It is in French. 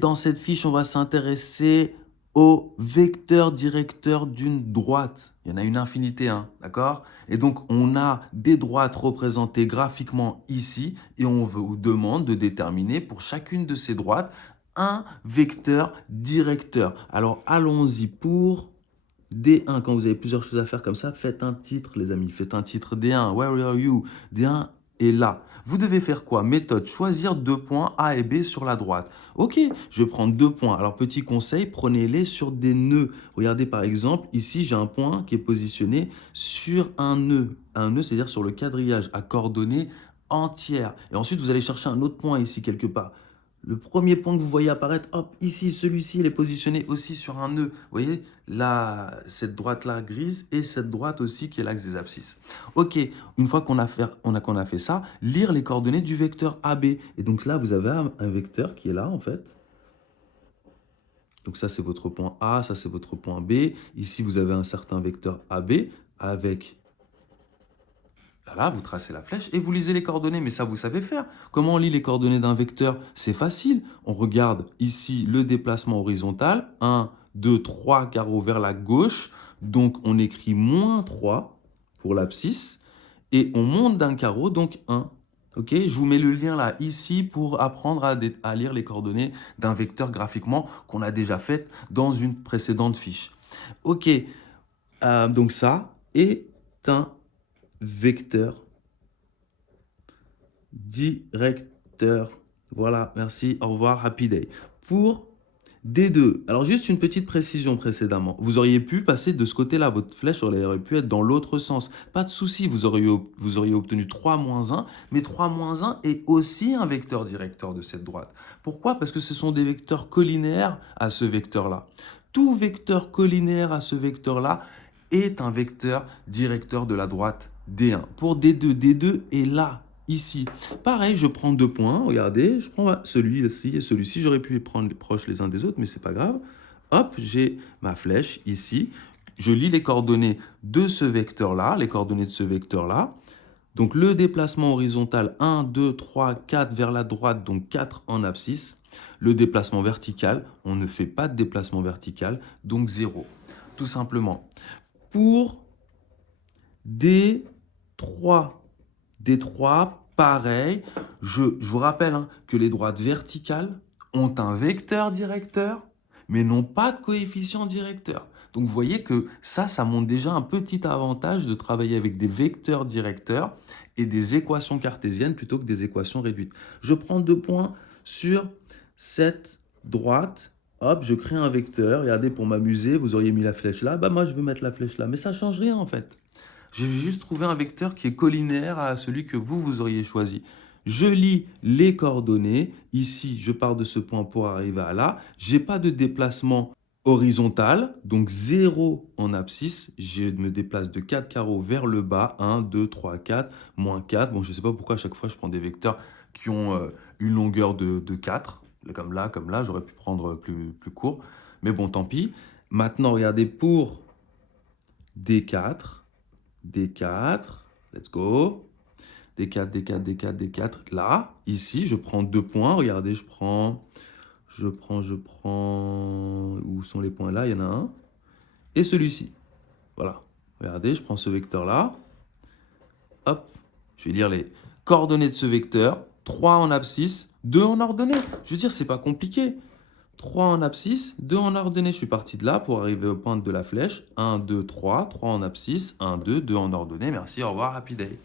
dans cette fiche, on va s'intéresser au vecteur directeur d'une droite. Il y en a une infinité, hein, d'accord? Et donc, on a des droites représentées graphiquement ici et on vous demande de déterminer pour chacune de ces droites un vecteur directeur. Alors, allons-y pour D1. Quand vous avez plusieurs choses à faire comme ça, faites un titre, les amis. Faites un titre D1. Where are you? D1 est là. Vous devez faire quoi? Méthode, choisir 2 points A et B sur la droite. Ok, je vais prendre 2 points. Alors, petit conseil, prenez-les sur des nœuds. Regardez par exemple, ici, j'ai un point qui est positionné sur un nœud. Un nœud, c'est-à-dire sur le quadrillage à coordonnées entières. Et ensuite, vous allez chercher un autre point ici quelque part. Le premier point que vous voyez apparaître, hop, ici, celui-ci, il est positionné aussi sur un nœud. Vous voyez, là, cette droite-là grise et cette droite aussi qui est l'axe des abscisses. Ok, une fois qu'on a fait ça, lire les coordonnées du vecteur AB. Et donc là, vous avez un vecteur qui est là, en fait. Donc ça, c'est votre point A, ça, c'est votre point B. Ici, vous avez un certain vecteur AB avec... Là, vous tracez la flèche et vous lisez les coordonnées, mais ça, vous savez faire. Comment on lit les coordonnées d'un vecteur? C'est facile. On regarde ici le déplacement horizontal. 1, 2, 3 carreaux vers la gauche. Donc, on écrit -3 pour l'abscisse. Et on monte d'un carreau, donc 1. Ok, je vous mets le lien là, ici, pour apprendre à lire les coordonnées d'un vecteur graphiquement qu'on a déjà fait dans une précédente fiche. Ok, donc ça est un vecteur directeur. Voilà, merci, au revoir, happy day. Pour D2, alors juste une petite précision précédemment. Vous auriez pu passer de ce côté-là, votre flèche aurait pu être dans l'autre sens. Pas de souci, vous auriez obtenu 3-1, mais 3-1 est aussi un vecteur directeur de cette droite. Pourquoi? Parce que ce sont des vecteurs collinaires à ce vecteur-là. Tout vecteur collinaire à ce vecteur-là est un vecteur directeur de la droite D1. Pour D2, D2 est là, ici. Pareil, je prends 2 points, regardez, je prends celui-ci et celui-ci. J'aurais pu les prendre proches les uns des autres, mais c'est pas grave. Hop, j'ai ma flèche ici. Je lis les coordonnées de ce vecteur-là, les coordonnées de ce vecteur-là. Donc le déplacement horizontal, 1, 2, 3, 4 vers la droite, donc 4 en abscisse. Le déplacement vertical, on ne fait pas de déplacement vertical, donc 0. Tout simplement. Pour D3, pareil, je vous rappelle que les droites verticales ont un vecteur directeur, mais n'ont pas de coefficient directeur. Donc vous voyez que ça montre déjà un petit avantage de travailler avec des vecteurs directeurs et des équations cartésiennes plutôt que des équations réduites. Je prends 2 points sur cette droite. Hop, je crée un vecteur. Regardez, pour m'amuser, vous auriez mis la flèche là. Bah moi, je veux mettre la flèche là. Mais ça ne change rien en fait. J'ai juste trouvé un vecteur qui est collinaire à celui que vous auriez choisi. Je lis les coordonnées. Ici, je pars de ce point pour arriver à là. Je n'ai pas de déplacement horizontal, donc 0 en abscisse. Je me déplace de 4 carreaux vers le bas. 1, 2, 3, 4, moins 4. Bon, je ne sais pas pourquoi à chaque fois je prends des vecteurs qui ont une longueur de 4. Comme là, j'aurais pu prendre plus court. Mais bon, tant pis. Maintenant, regardez pour D4. D4, let's go. D4, D4, D4, D4. Là, ici, je prends 2 points. Regardez, je prends... Où sont les points là? Il y en a un. Et celui-ci. Voilà. Regardez, je prends ce vecteur-là. Hop. Je vais lire les coordonnées de ce vecteur. 3 en abscisse, 2 en ordonnée. Je veux dire, c'est pas compliqué. 3 en abscisse, 2 en ordonnée. Je suis parti de là pour arriver aux pointes de la flèche. 1, 2, 3. 3 en abscisse, 1, 2, 2 en ordonnée. Merci, au revoir, happy day.